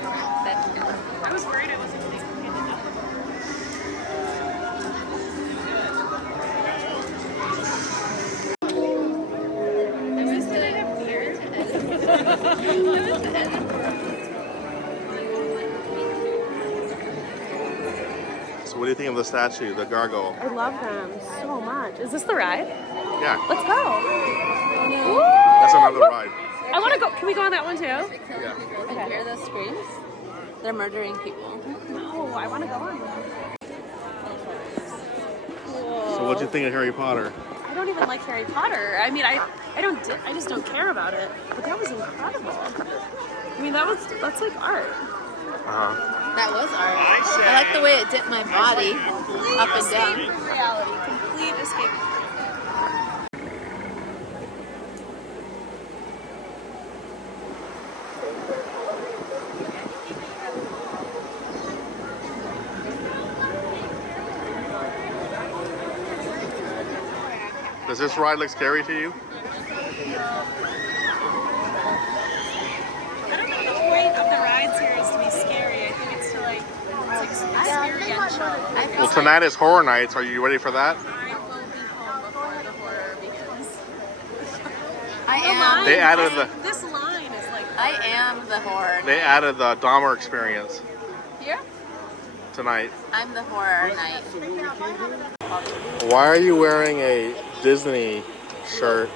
I was worried I wasn't going to get enough. So what do you think of the statue, the gargoyle? I love them so much. Is this the ride? Yeah. Let's go. That's another ride. I want to go. Can we go on that one too? Yeah. Can you hear those screams? They're murdering people. No, I want to go on one. So what do you think of Harry Potter? I don't even like Harry Potter. I mean, I just don't care about it. But that was incredible. I mean, that's like art. That was art. I like the way it dipped my body up and down. Escape from reality. Complete escape. Does this ride look scary to you? I don't think the point of the rides here is to be scary. I think it's to like, it's experiential. Well, tonight is horror nights. Are you ready for that? I will be home before the horror begins. I am. They added This line is like. I am the horror. They added the Dahmer experience Here? tonight. I'm the horror knight. Why are you wearing a Disney shirt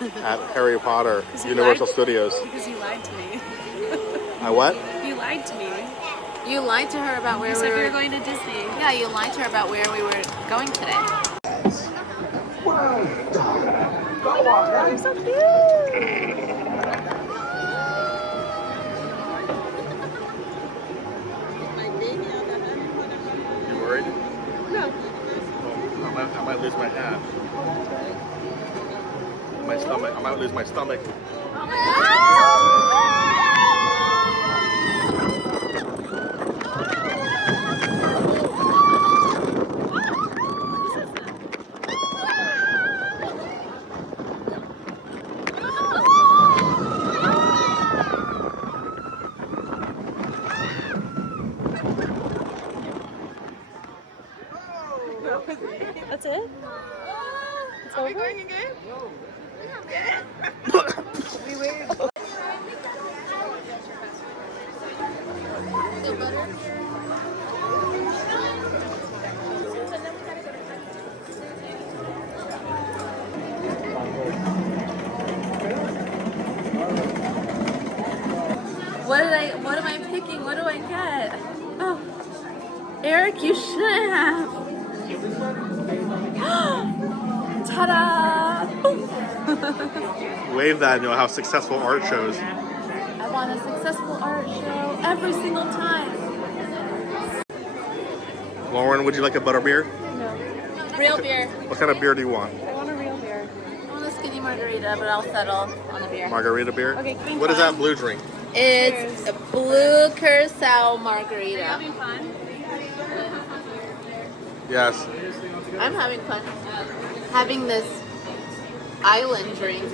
at Harry Potter Universal Studios? Because you lied to me. I what? You lied to me. You lied to her about where You we said we were were going to Disney. Yeah, you lied to her about where we were going today. You're so cute. You worried? No. I might lose my hat. My stomach. I might lose my stomach. That's it? It's over? Going again? We waited. What am I picking? What do I get? Oh, Eric, you shouldn't have. Ta-da! Wave that and you'll have successful art shows. I want a successful art show every single time. Lauren, would you like a butterbeer? No. Real beer. What kind of beer do you want? I want a real beer. I want a skinny margarita, but I'll settle on the beer. Margarita beer? Okay, What is that blue drink? It's a blue curacao margarita. Having fun? Yes. I'm having fun having this island drink.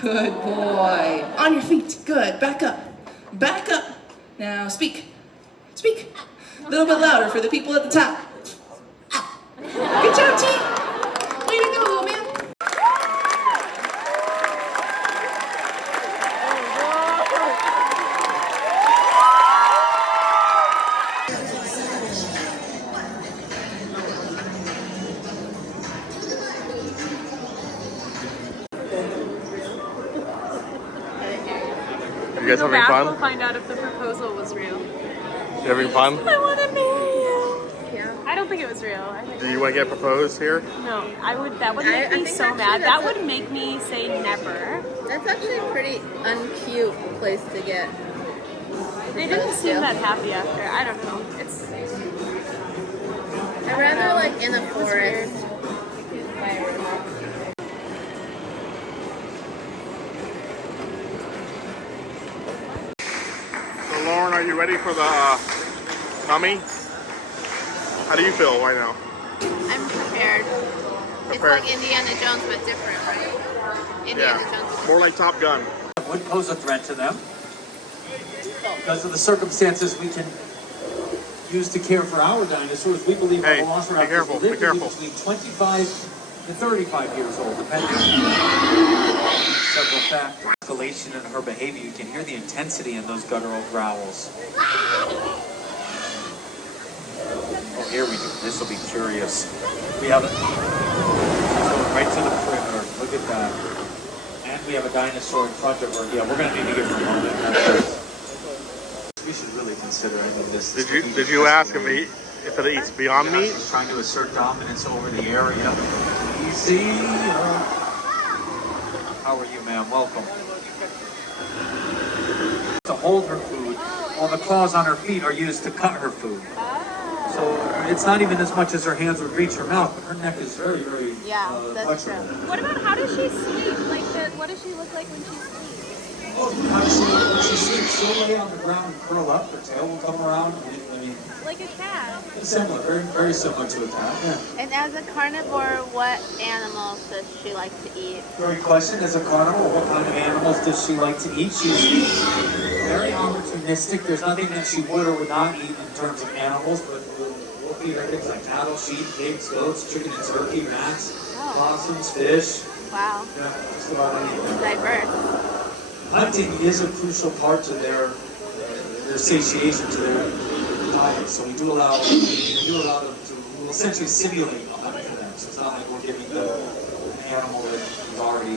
Good boy. On your feet. Good. Back up. Back up. Now speak. Speak. A little bit louder for the people at the top. Good job, team. Way to go, little man. You guys Go having back, fun? we'll find out if the proposal was real. You having fun? I want to marry you. Yeah. I don't think it was real. I think Do you want to get proposed here? no. I would. That would make I me think so actually mad. that's That would make me say never. That's actually a pretty uncute place to get. They didn't seem that happy after. I don't know. It's. I'd rather like in a It was forest. weird. So Lauren, are are you ready for the mummy? How do you feel right now? I'm prepared. It's like Indiana Jones, but different, right? Indiana Jones. More like Top Gun. Would pose a threat to them because of the circumstances we can use to care for our dinosaurs. We believe Hey, the velociraptors be careful, live be careful. between 25 to 35 years old, depending on several factors. Escalation in her behavior, you can hear the intensity in those guttural growls. Oh, here we go. This will be curious. We have it right to the perimeter. Look at that. And we have a dinosaur in front of her. Yeah, we're going to need to give her a moment. We should really consider this. Did you ask if it eats beyond meat? She's trying to assert dominance over the area. Easy. How are you, ma'am? Welcome. To hold her food, while the claws on her feet are used to cut her food. So it's not even as much as her hands would reach her mouth, but her neck is very, very that's true. What about how does she sleep? Like, what does she look like when she sleeps? When she sleeps, she'll lay on the ground and curl up. Her tail will come around. I mean, Like a cat. it's similar, very, very similar to a cat. Yeah. And as a carnivore, what animals does she like to eat? Great question. As a carnivore, what kind of animals does she like to eat? She's very opportunistic. There's nothing that she would or would not eat in terms of animals, but we'll feed her things like cattle, sheep, pigs, goats, chicken and turkey, rats, possums, fish. Wow. Yeah, just about anything. Diverse. Hunting is a crucial part to their satiation, to their diet. So we do allow them to, we'll essentially simulate a hunt for them. So it's not like we're giving them an animal that is already.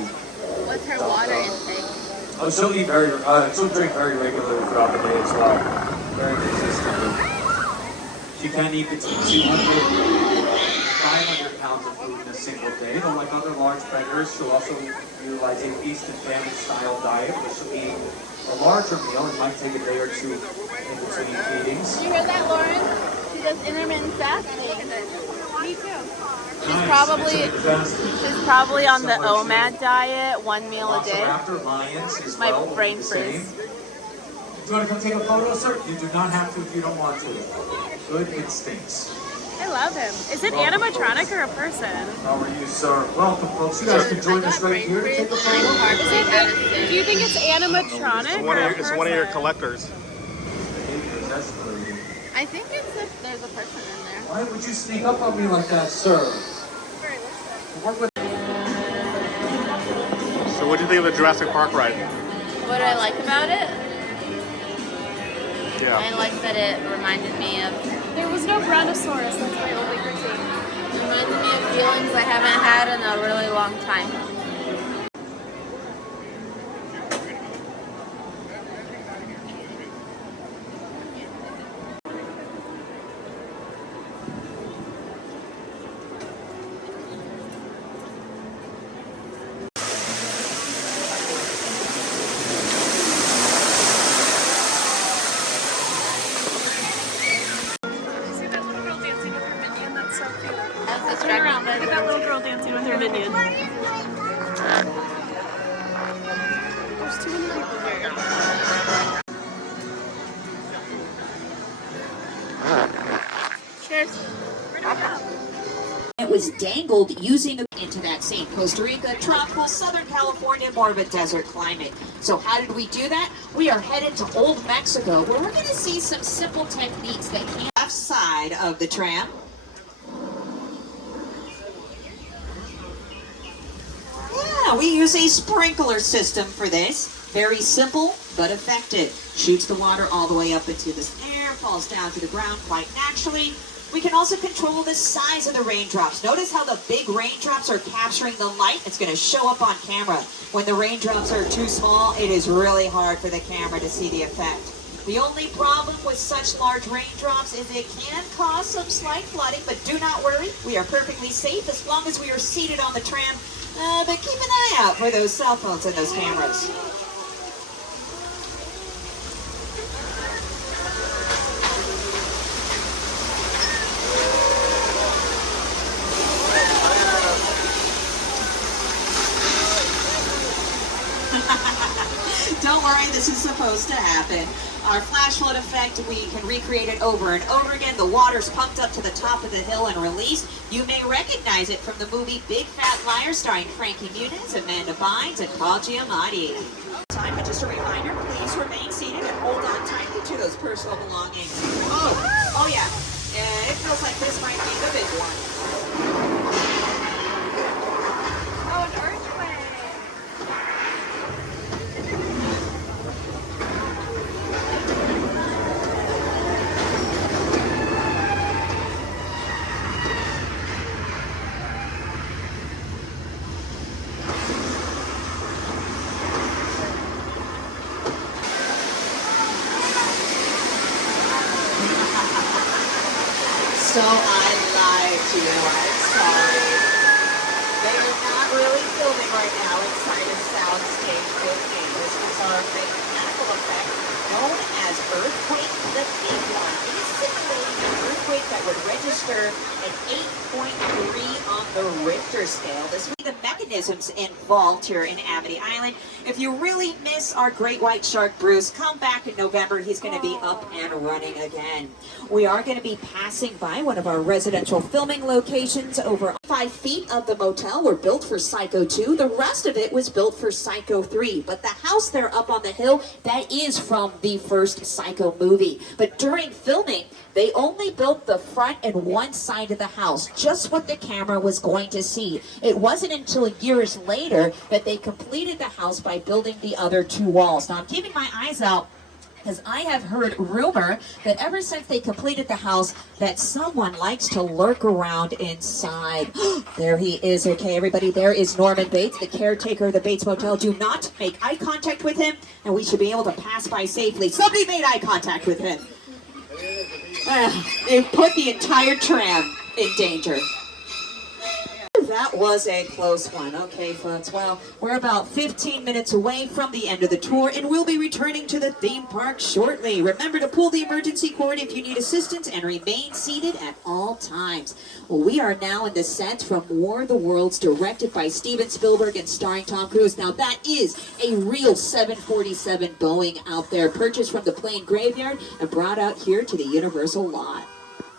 What's her water intake? Oh, she'll drink very regularly throughout the day as well. Very consistently. She can eat between 200 and 500 pounds of food in a single day. Though like other large predators, she'll also utilize a feast and famine style diet, where she'll eat a larger meal and might take a day or two in between feedings. Did you hear that, Lauren? She does intermittent fasting. Me too. She's probably on the OMAD diet, one meal a day. Velociraptor, lions as My well, brain the same. freeze. Do you want to come take a photo, sir? You do not have to if you don't want to. Good instincts. I love him. Is it Welcome, animatronic or a person? How are you, sir? Welcome, folks. You guys can join us right here to take a photo. Do you think it's animatronic or a It's one of your person? collectors. Behavior is escalating. I think there's a person in there. Why would you sneak up on me like that, sir? Work with So what do you think of the Jurassic Park ride? What do I like about it? I Yeah. like that it reminded me of There was no brontosaurus. That's my only critique. reminded me of feelings I haven't had in a really long time. See that little girl dancing with her minion? That's so cute. That's Turn around. distracting. Look at that little girl dancing with her minion. There's too many people here. Cheers. Where'd it go? It was dangled using into that same Costa Rica, tropical, Southern California, more of a desert climate. So how did we do that? We are headed to Old Mexico, where we're going to see some simple techniques that can left side of the tram. Yeah, we use a sprinkler system for this. Very simple, but effective. Shoots the water all the way up into the air, falls down to the ground quite naturally. We can also control the size of the raindrops. Notice how the big raindrops are capturing the light. It's going to show up on camera. When the raindrops are too small, it is really hard for the camera to see the effect. The only problem with such large raindrops is it can cause some slight flooding, but do not worry. We are perfectly safe as long as we are seated on the tram. But keep an eye out for those cell phones and those cameras. Don't worry, this is supposed supposed to happen. Our flash flood effect, we can recreate it over and over again. The water's pumped up to the top of the hill and released. You may recognize it from the movie Big Fat Liar, starring Frankie Muniz, Amanda Bynes, and Paul Giamatti. Time, but just a reminder, please remain seated and hold on tightly to those personal belongings. Oh yeah. It feels like this might be the big one. Oh, an archway. So I lied to you. I'm sorry. They are not really filming right now inside a soundstage building. This is our mechanical effect known as Earthquake the Big One. It is simulating an earthquake that would register an 8.3 on the Richter scale. This will be the mechanisms involved here in Amity Island. If you really miss our great white shark, Bruce, come back in November. He's going to be up and running again. We are going to be passing by one of our residential filming locations. Over 5 feet of the motel were built for Psycho 2. The rest of it was built for Psycho 3. But the house there up on the hill, that is from the first Psycho movie. But during filming, they only built the front and one side of the house, just what the camera was going to see. It wasn't until years later that they completed the house by building the other 2 walls. Now I'm keeping my eyes out, because I have heard rumor that ever since they completed the house that someone likes to lurk around inside. There he is. Okay, everybody, there is Norman Bates, the caretaker of the Bates Motel. Do not make eye contact with him, and we should be able to pass by safely. Somebody made eye contact with him. They put the entire tram in danger. That was a close one. Okay, folks, well, we're about 15 minutes away from the end of the tour, and we'll be returning to the theme park shortly. Remember to pull the emergency cord if you need assistance and remain seated at all times. Well, we are now in the set from War of the Worlds, directed by Steven Spielberg and starring Tom Cruise. Now, that is a real 747 Boeing out there, purchased from the plane graveyard and brought out here to the Universal lot.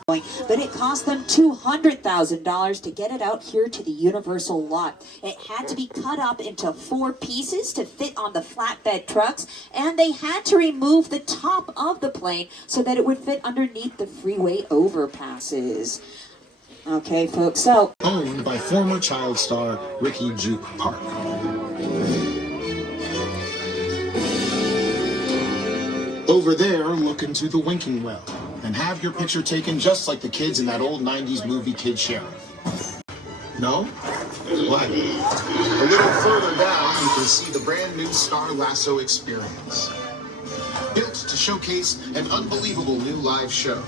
But it cost them $200,000 to get it out here to the Universal lot. It had to be cut up into 4 pieces to fit on the flatbed trucks, and they had to remove the top of the plane so that it would fit underneath the freeway overpasses. Okay, folks, so... Owned by former child star Ricky Juke Park. Over there, look into the winking well and have your picture taken just like the kids in that old 90s movie Kid Sheriff. No? What? A little further down, you can see the brand new Star Lasso experience. Built to showcase an unbelievable new live show.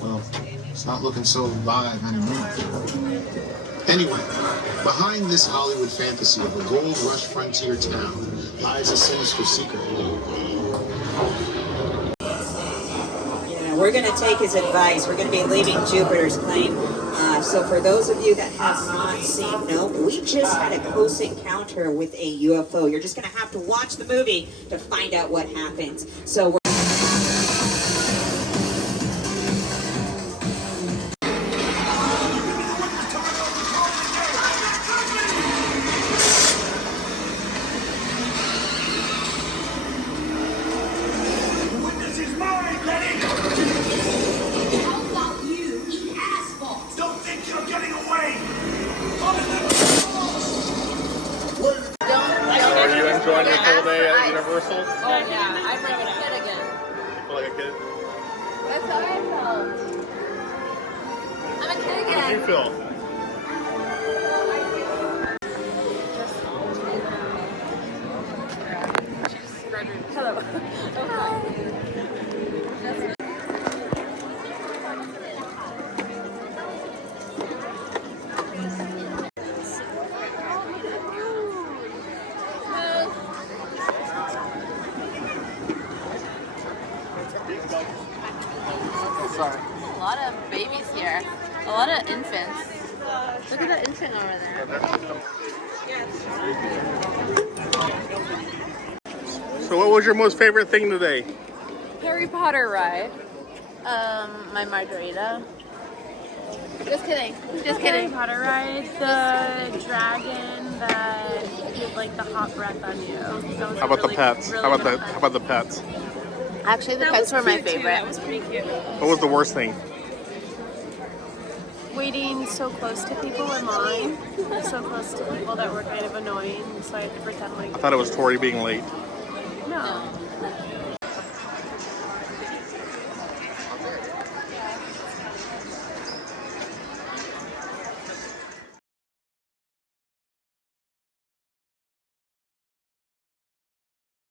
Well, it's not looking so live anymore. Anyway, behind this Hollywood fantasy of a gold rush frontier town lies a sinister secret. We're going to take his advice. We're going to be leaving Jupiter's claim. So for those of you that have not seen, no, we just had a close encounter with a UFO. You're just going to have to watch the movie to find out what happens. So we're enjoying your full day at Universal? Oh yeah, I'm like a kid again. You feel like a kid? That's how I felt. I'm a kid How again. do you feel? Hello. Sorry. A lot of babies here. A lot of infants. Look at that infant over there. So what was your most favorite thing today? Harry Potter ride. My margarita. Just kidding. Just Harry kidding. Potter ride. The dragon that did like the hot breath on you. That was How about really, the pets? really How about good the fun. how about the pets? Actually, the That pets was were my cute, too. favorite. That was pretty cute. What was the worst thing? Waiting so close to people in line. So close to people that were kind of annoying. So I had to pretend like I thought it was Torie being late. no.